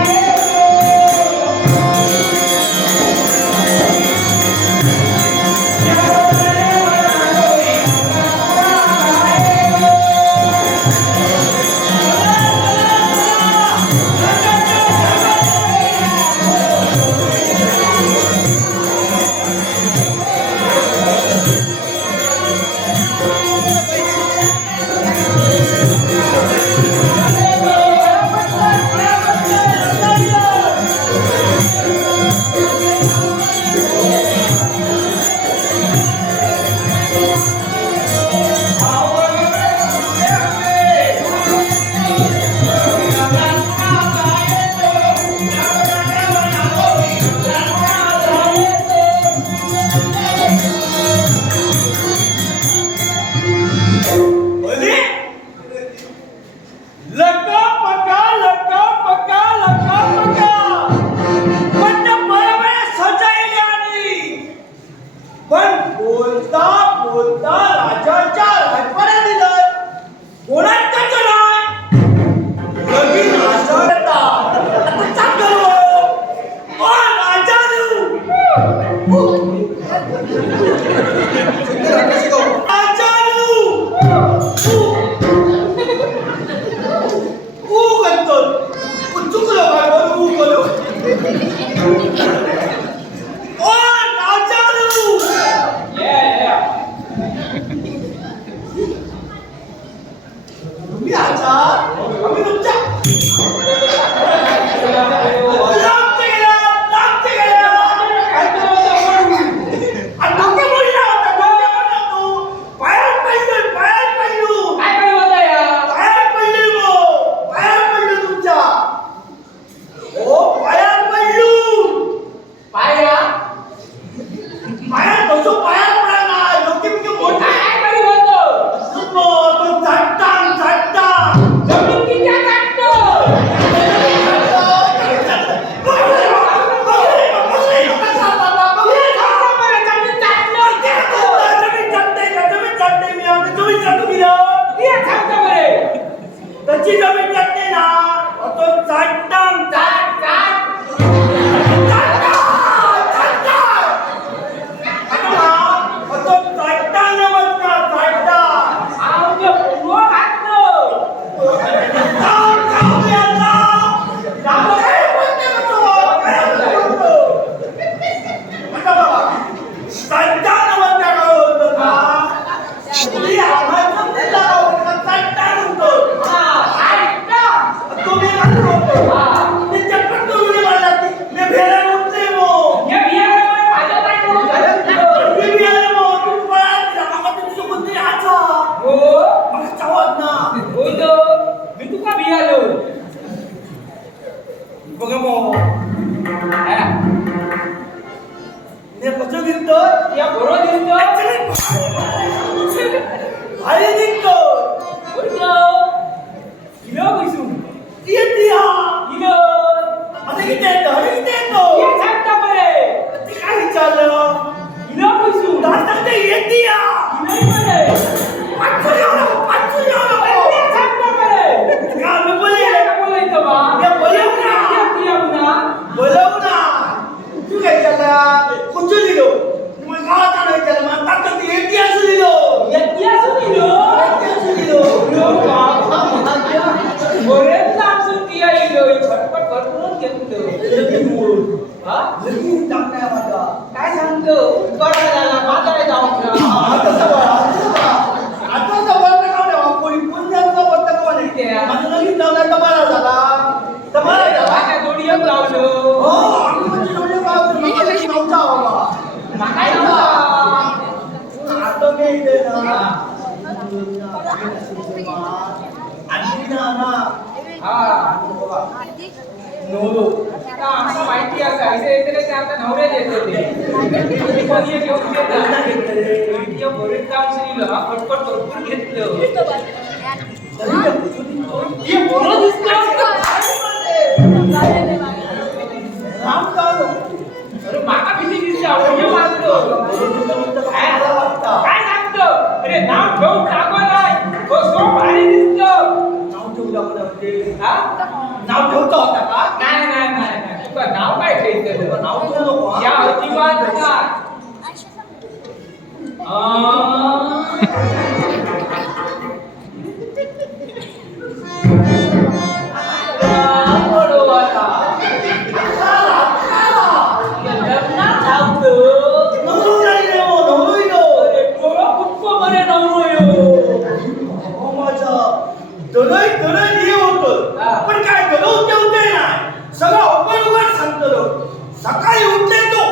Amen. बोलता बोलता God কিন্তু ইয়া বড় কিন্তু আই কিন্তু ওই যাও नवलो आमचा माहिती असा इथे येते ते आता नवऱ्या देते ते पण हे घेऊन काम सुनील भरपूर घेतलं राम माका किती दिसते आवडले मारतो काय सांगतो अरे नाव ठेवून टाकवा नाही तो सो दिसतो đồng đồng kia hả? Nóng thiếu tột à? Bác này này này này. Chúng ta nóng này thì từ từ nóng luôn dạ chị ba chúng ta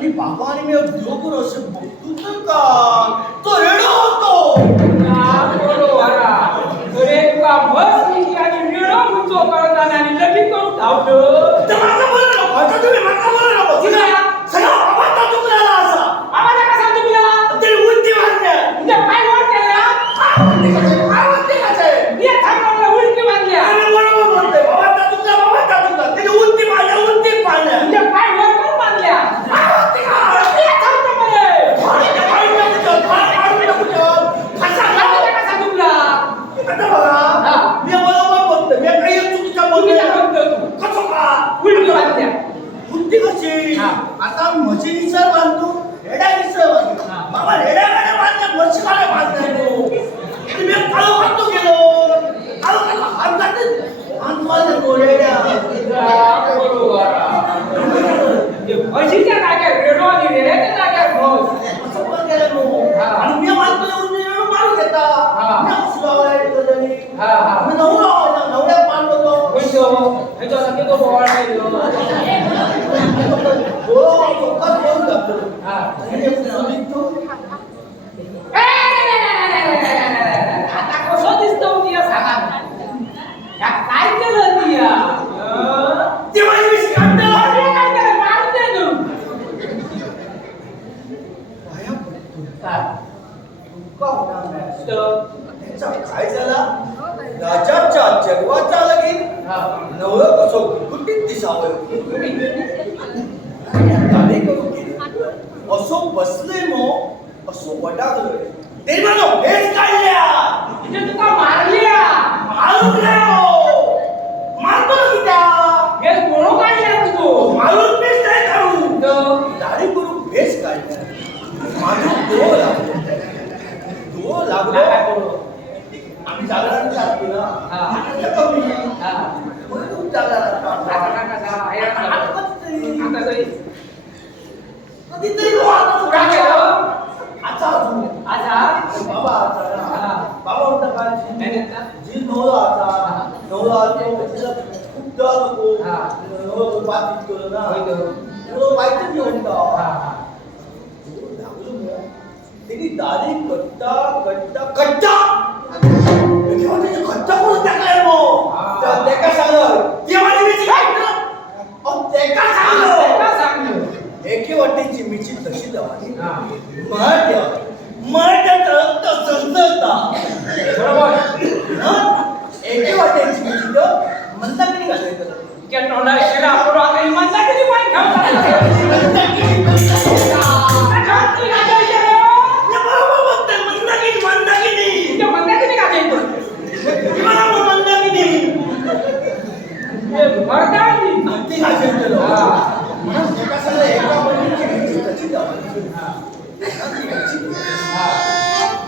아니 마구 아니면 누구로서 못 굽는가? 또 뭐 시간에 만들고 일명 가요 감독에는 가요 감독 안 갔는데 안 도와준 거래냐 어진짜 나게 외로워니 내가 나게 뭐. 첫번째는 뭐안 명한 거 내가 말하겠다. 그냥 수박을 했더니 너무 너무나 그렇죠 해줘서 그래도 뭐 할래요 뭐 똑같이 온다 아. काय झाला राजाच्या जगवाचा लगीन. हा. नवरं कसो कुटीत दिसावं. असो बसले मो असो वडागलोय ते म्हणो জায়গা દેવાની બહાર દેવાની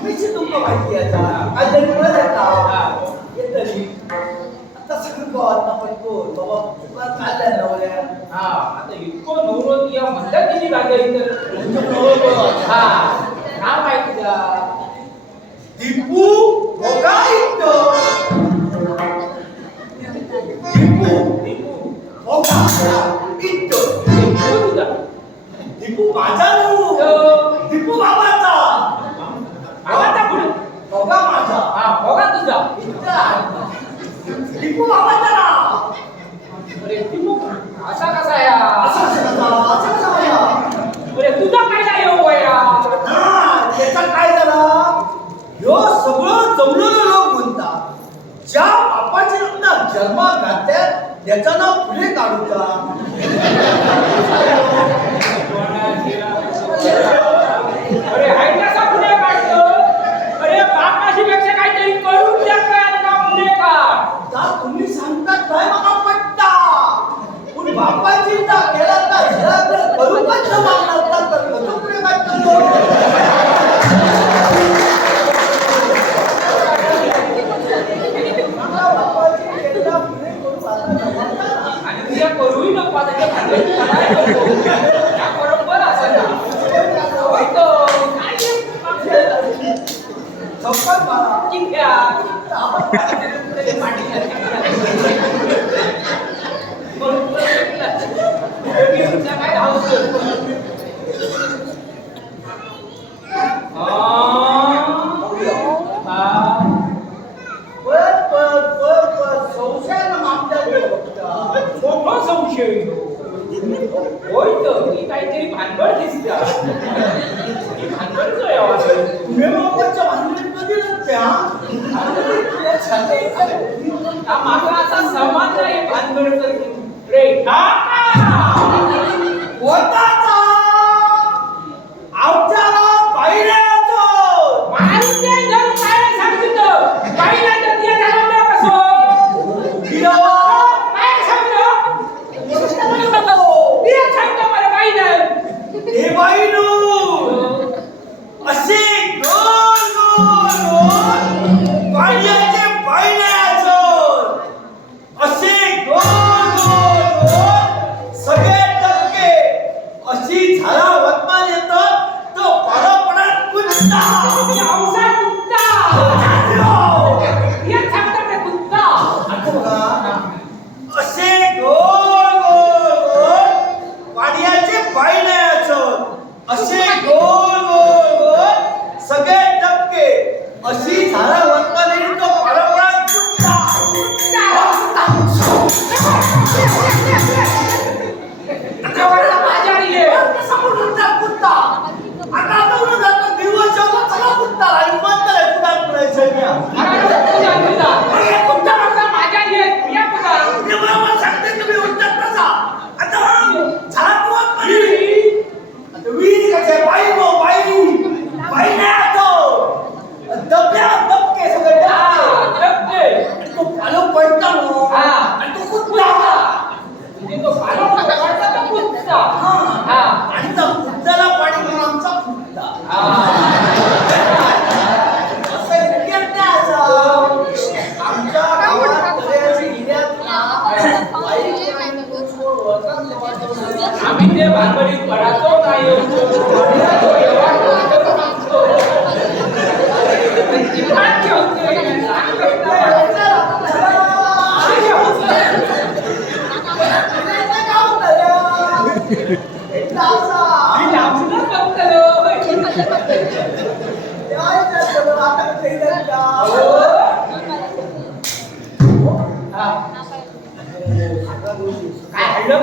미친놈 같이하자 아들 맞아요 दीपू बाबाचा. आवाजा पुढे. भोगा माझा. हा, बघा तुझा. दीपू बाबाचा ना. अरे दीपू, असा कसा या? असं कसं असं कसं म्हणा अरे तुझा काय येऊ या हा त्याचा काय झाला? ह्यो सगळं जमलेलं लोक म्हणतात. ज्या बापाची रत्न जन्मात घातल्यात त्याचं नाव पुढे काढूचा आता तुम्ही सांगता काय मला पट्टा. कुणी बापाची केला तर करूपच मागणार तर कसं प्रेमात करू? आणि करूही नको आता. Deus. 老子 আমি যে বাঙালি পড়াতো তাই ಯಾರು Rất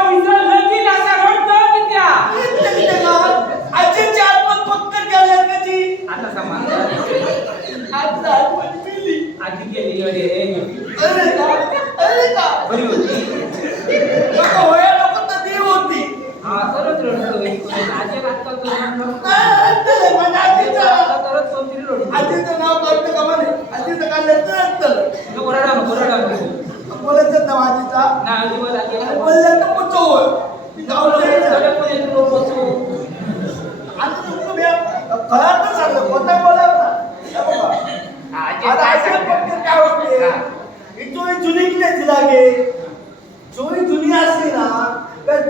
Madrileño.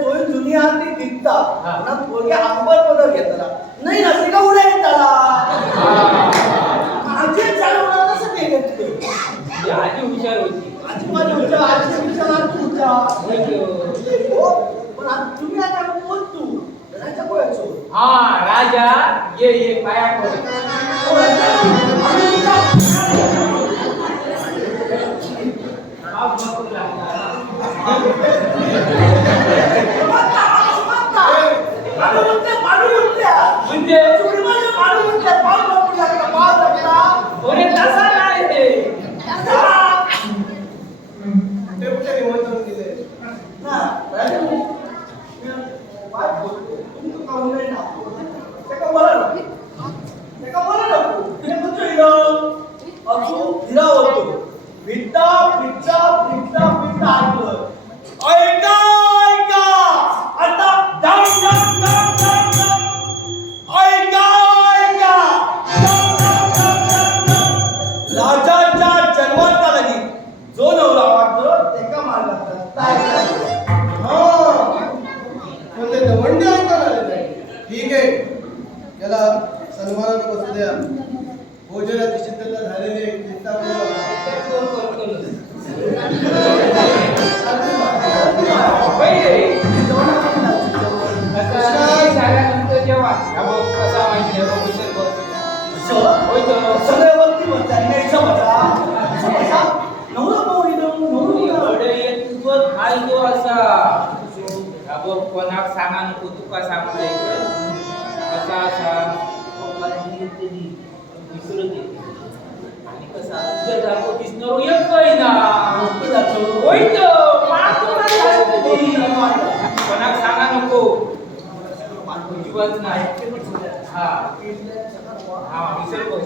थोडी जुनी आहात ती दिसता म्हणून थोडक्या अंबर पदर घेतला नाही नसे का उड्या घेतला आजी चार म्हणून कसं ते. घेतले आजी हुशार होती. आजी माझी हुशार आजी हुशार तू हुशार. हो, पण आज तुम्ही आता कोण तू? राजा कोणाचो हा राजा ये ये पाया पड. हो, 문제 문제 pasangan itu tuh pasang itu pasal pasal itu di disuruh gitu ya. ini pasal dia dah aku bis noruya kau ina kita tuh oh itu. Mantu mantu di anak sangan aku mantu juga tuh naik ah ah bisa kok